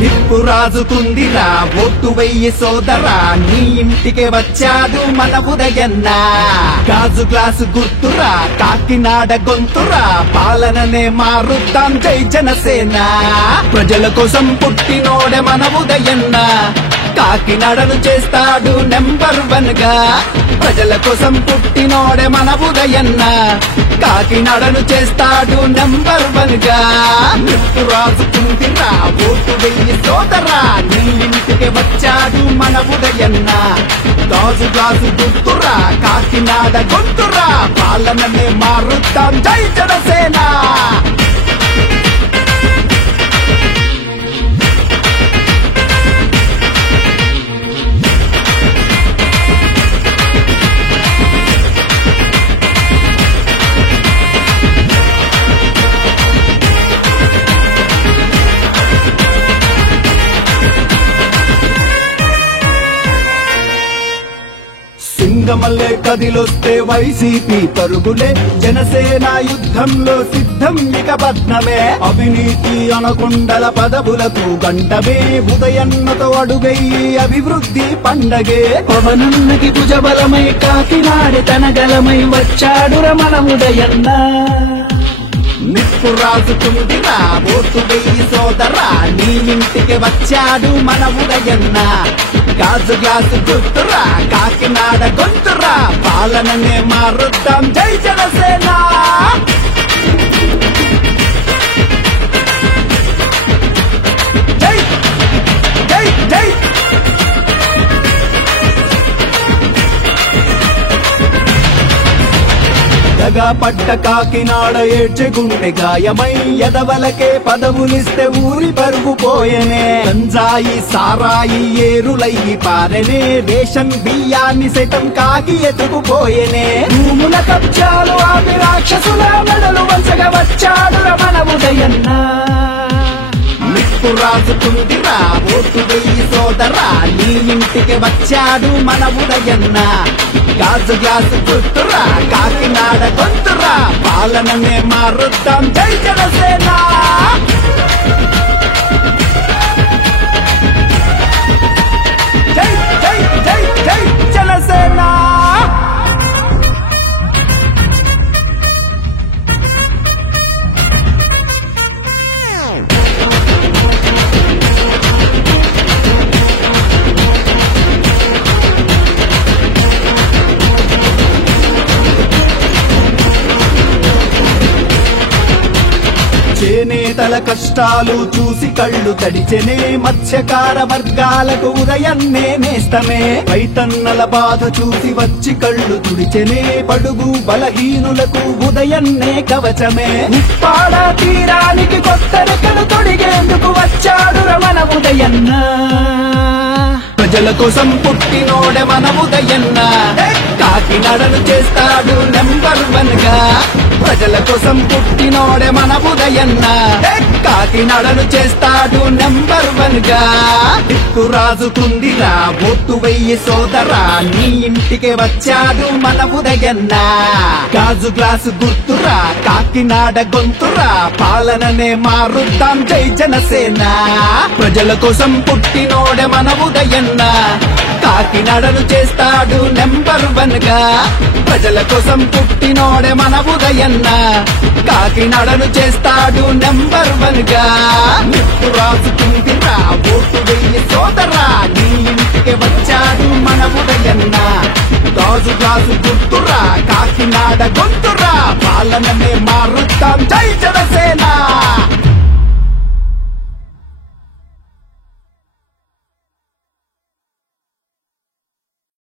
నిప్పు రాజుకుందిరా ఓటు వెయ్యి సోదరా, నీ ఇంటికి వచ్చాడు మన ఉదయన్న. గాజు గ్లాసు గుర్తురా, కాకినాడ గొంతురా, పాలననే మారుద్దాం జై జనసేన. ప్రజల కోసం పుట్టినోడే మన ఉదయన్న, కాకినాడను చేస్తాడు నెంబర్ 1 గా. ప్రజల కోసం పుట్టినోడే మన ఉదయన్న, కాకినాడను చేస్తాడు నెంబర్ 1 గా. నిప్పు రాజుకుందిరా ఓటు వెయ్యి సోదరా, నీ ఇంటికి వచ్చాడు మన ఉదయన్న. గాజు గ్లాసు గుర్తురా, కాకినాడ గొంతురా, పాలననే మారుద్దాం జై జనసేన. సింగమల్లే కదిలొస్తే వైసీపీ పరుగులే, జనసేన యుద్ధంలో సిద్ధం ఇక పద్నమే. అవినీతి అనకొండల పదవులకు గంటమే, ఉదయన్నతో అడుగయ్యి అభివృద్ధి పండగే. పవనన్నకి భుజబలమై కాకినాడి తనగలమై వచ్చాడుర మన ఉదయన్న. నిప్పు రాజుకుందిరా ఓటు వెయ్యి సోదరా, నీ ఇంటికి వచ్చాడు మన ఉదయన్న. గాజు గ్లాసు గుర్తురా, కాకినాడ గొంతురా, పాలననే మారుద్దాం జై జనసేన. జై జై జై దగా పట్ట కాకినాడ ఏడ్చె గుండె గాయమై, ఎదవలకే పదవులిస్తే ఊరి పరుగు పోయనే. గంజాయి సారాయి ఏరులయ్యి పారనే, రేషన్ బియ్యాన్ని సైతం కాకి ఎత్తుకుపోయనే. భూముల కబ్జాలు ఆపి రాక్షసుల మెడలు వంచగా వచ్చాడు మన ఉదయన్న. నిప్పు రాజుకుందిరా ఓటు వెయ్యి సోదరా, నీ ఇంటికి వచ్చాడు మన ఉదయన్న. గాజు గ్లాసు గుర్తురా, కాకినాడ గొంతురా, పాలననే మారుద్దాం జై జనసేన. జై జై జై జై జనసేన. చేనేతల కష్టాలు చూసి కళ్ళు తడిచెనే, మత్స్యకార వర్గాలకు ఉదయన్నే నేస్తమే. రైతన్నల బాధ చూసి వచ్చి కళ్ళు తుడిచెనే, పడుగు బలహీనులకు ఉదయన్నే కవచమే. ఉప్పాడ తీరానికి కొత్త రెక్కలు తొడిగేందుకు వచ్చాడు మన ఉదయన్న. ప్రజల కోసం పుట్టినోడే మన ఉదయన్న, కాకినాడను చేస్తాడు నెంబర్ 1 గా. ప్రజల కోసం పుట్టినోడే మన ఉదయన్న, కాకినాడను చేస్తాడు నెంబర్ 1 గా. నిప్పు రాజుకుందిరా ఓటు వెయ్యి సోదరా, నీ ఇంటికి వచ్చాడు మన ఉదయన్న. గాజు గ్లాసు గుర్తురా, కాకినాడ గొంతురా, పాలననే మారుద్దాం జై జనసేన. ప్రజల కోసం పుట్టినోడే మన ఉదయన్న, కాకినాడను చేస్తాడు నెంబర్ 1 గా. ప్రజల కోసం పుట్టినోడే మన ఉదయన్న, కాకినాడను చేస్తాడు నెంబర్ 1 గా. నిప్పు రాజుకుందిరా ఓటు వెయ్యి సోదరా, నీ ఇంటికి వచ్చాడు మన ఉదయన్న. గాజు గ్లాసు గుర్తురా, కాకినాడ గొంతురా, పాలననే మారుద్దాం జై జనసేన.